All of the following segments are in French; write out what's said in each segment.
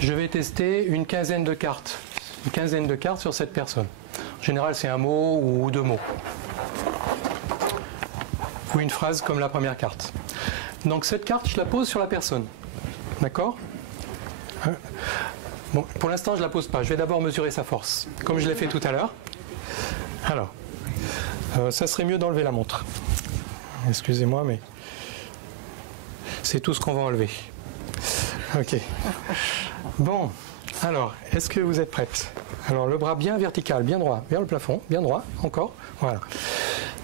je vais tester une quinzaine de cartes. Une quinzaine de cartes sur cette personne. En général, c'est un mot ou deux mots. Ou une phrase comme la première carte. Donc cette carte, je la pose sur la personne. D'accord ? Bon, pour l'instant, je ne la pose pas. Je vais d'abord mesurer sa force, comme je l'ai fait tout à l'heure. Alors, ça serait mieux d'enlever la montre. Excusez-moi, mais c'est tout ce qu'on va enlever. Ok. Bon, alors, est-ce que vous êtes prête? Alors, le bras bien vertical, bien droit, vers le plafond, bien droit, encore. Voilà.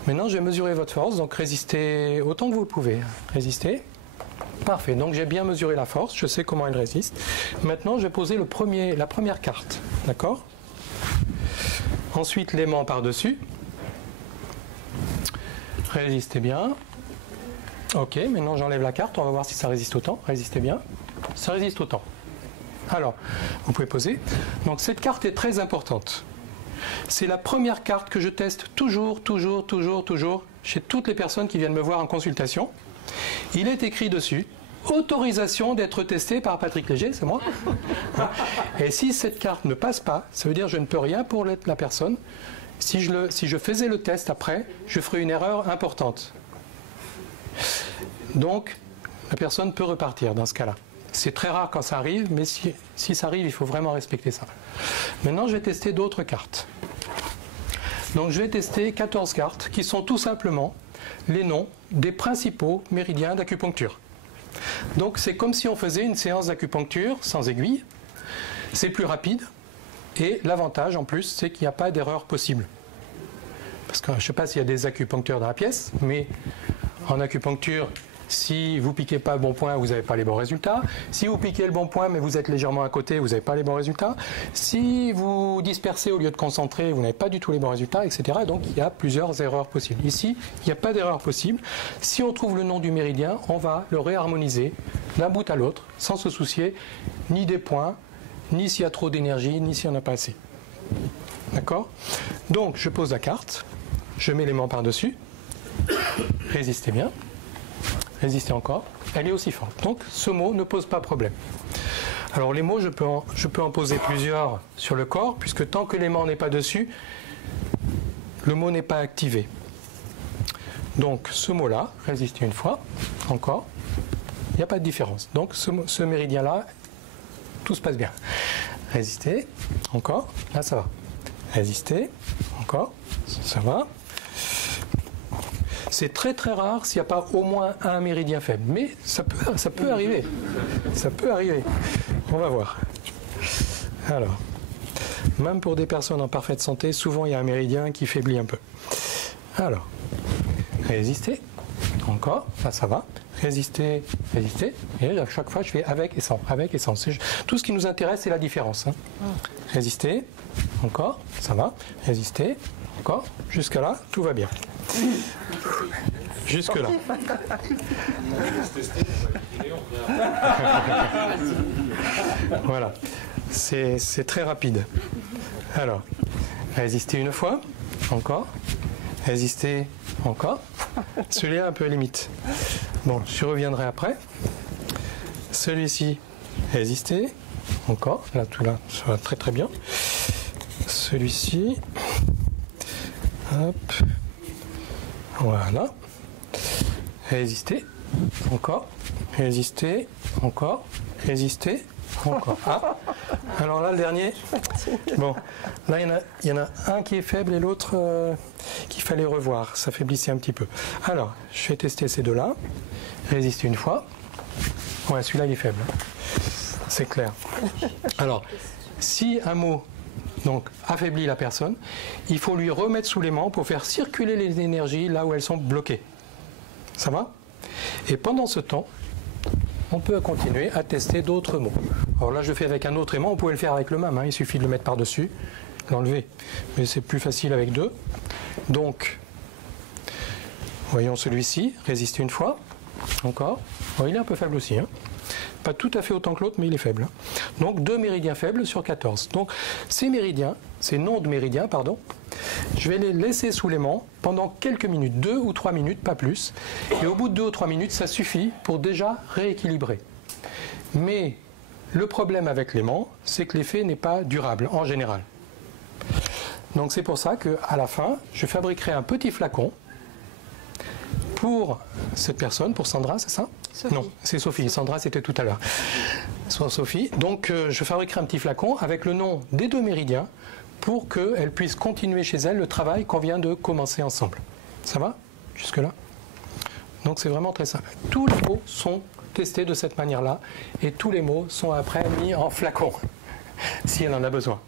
Maintenant, je vais mesurer votre force, donc résistez autant que vous le pouvez. Résistez. Parfait, donc j'ai bien mesuré la force, je sais comment elle résiste. Maintenant, je vais poser la première carte, d'accord? Ensuite, l'aimant par-dessus. Résistez bien. Ok, maintenant j'enlève la carte, on va voir si ça résiste autant. Résistez bien. Ça résiste autant. Alors, vous pouvez poser. Donc cette carte est très importante. C'est la première carte que je teste toujours chez toutes les personnes qui viennent me voir en consultation. Il est écrit dessus, autorisation d'être testé par Patrick Léger, c'est moi. Et si cette carte ne passe pas, ça veut dire que je ne peux rien pour la personne. Si je faisais le test après, je ferais une erreur importante. Donc, la personne peut repartir dans ce cas-là. C'est très rare quand ça arrive, mais si ça arrive, il faut vraiment respecter ça. Maintenant, je vais tester d'autres cartes. Donc, je vais tester 14 cartes qui sont tout simplement les noms des principaux méridiens d'acupuncture. Donc, c'est comme si on faisait une séance d'acupuncture sans aiguille. C'est plus rapide. Et l'avantage, en plus, c'est qu'il n'y a pas d'erreur possible. Parce que je ne sais pas s'il y a des acupuncteurs dans la pièce, mais en acupuncture, si vous ne piquez pas le bon point, vous n'avez pas les bons résultats. Si vous piquez le bon point, mais vous êtes légèrement à côté, vous n'avez pas les bons résultats. Si vous dispersez au lieu de concentrer, vous n'avez pas du tout les bons résultats, etc. Donc, il y a plusieurs erreurs possibles. Ici, il n'y a pas d'erreur possible. Si on trouve le nom du méridien, on va le réharmoniser d'un bout à l'autre, sans se soucier ni des points, ni s'il y a trop d'énergie, ni s'il n'y en a pas assez. D'accord? Donc, je pose la carte, je mets l'aimant par-dessus, résistez bien, résistez encore, elle est aussi forte. Donc, ce mot ne pose pas problème. Alors, les mots, je peux en poser plusieurs sur le corps, puisque tant que l'aimant n'est pas dessus, le mot n'est pas activé. Donc, ce mot-là, résistez une fois, encore, il n'y a pas de différence. Donc, ce méridien-là, tout se passe bien. Résistez, encore, là ça va. Résistez, encore, ça va. C'est très très rare s'il n'y a pas au moins un méridien faible. Mais ça peut arriver. Ça peut arriver. On va voir. Alors, même pour des personnes en parfaite santé, souvent il y a un méridien qui faiblit un peu. Alors, résistez, encore, là ça va. Résistez, résistez, et à chaque fois je fais avec et sans, avec et sans. Tout ce qui nous intéresse, c'est la différence. Hein. Résistez, encore, ça va. Résistez, encore, jusqu'à là, tout va bien. Jusque là. Voilà, c'est très rapide. Alors, résistez une fois, encore. Résistez, encore. Celui-là un peu limite. Bon, je reviendrai après. Celui-ci, résistez, encore. Là, tout là, ça va très très bien. Celui-ci, hop, voilà. Résistez, encore. Résistez, encore. Résistez, encore. Ah, alors là, le dernier. Bon, là, il y en a un qui est faible et l'autre qu'il fallait revoir. Ça faiblissait un petit peu. Alors, je vais tester ces deux-là. Résistez une fois. Ouais, celui-là, il est faible. C'est clair. Alors, si un mot donc, affaiblit la personne, il faut lui remettre sous l'aimant pour faire circuler les énergies là où elles sont bloquées. Ça va? Et pendant ce temps, on peut continuer à tester d'autres mots. Alors là, je fais avec un autre aimant. Vous pouvez le faire avec le même. Hein. Il suffit de le mettre par-dessus, l'enlever. Mais c'est plus facile avec deux. Donc, voyons celui-ci. Résistez une fois. Encore. Bon, il est un peu faible aussi. Hein. Pas tout à fait autant que l'autre, mais il est faible. Donc, 2 méridiens faibles sur 14. Donc, ces méridiens, ces noms de méridiens, pardon, je vais les laisser sous l'aimant pendant quelques minutes, 2 ou 3 minutes, pas plus. Et au bout de 2 ou 3 minutes, ça suffit pour déjà rééquilibrer. Mais Le problème avec l'aimant, c'est que l'effet n'est pas durable en général. Donc c'est pour ça qu'à la fin, je fabriquerai un petit flacon pour cette personne, pour Sandra, c'est ça? Sophie. Non, c'est Sophie. Sandra, c'était tout à l'heure. Soit Sophie. Donc je fabriquerai un petit flacon avec le nom des 2 méridiens pour qu'elle puisse continuer chez elle le travail qu'on vient de commencer ensemble. Ça va? Jusque-là? Donc c'est vraiment très simple. Tous les mots sont testés de cette manière-là et tous les mots sont après mis en flacon, si elle en a besoin.